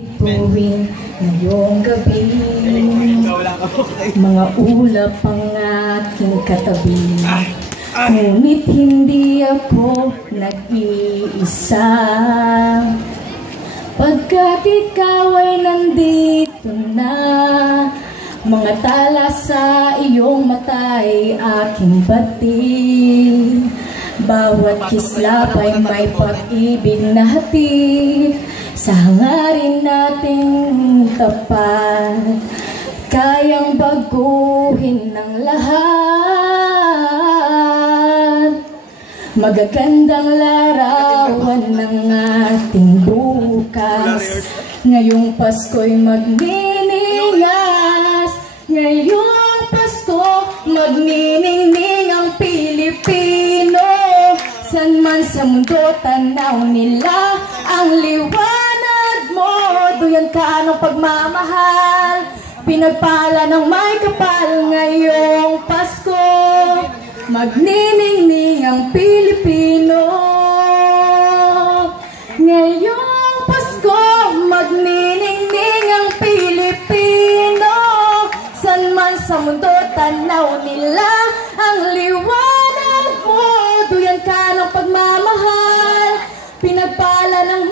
Tuwing ngayong gabi, mga ulap ang aking katabi. Ngunit hindi ako nag-iisa, pagkat ikaw ay nandito na. Mga tala sa iyong mata ay aking batid. Bawat kislap ay may pag-ibig na hatid. Sa hangarin nating tapat, kayang baguhin ng lahat. Magagandang larawan ng ating bukas. Ngayong Pasko'y magniningas. Ngayong Pasko, magniningning ang Pilipino. San man sa mundo, tanaw nila ang liwanag mo. Duyan ka ng pagmamahal, pinagpala ng may kapal. Ngayong Pasko, magniningning ang Pilipino. Ngayong Pasko, magniningning ang Pilipino. San man sa mundo, tanaw nila ang liwanag mo. Duyan ka ng pagmamahal, pinagpala ng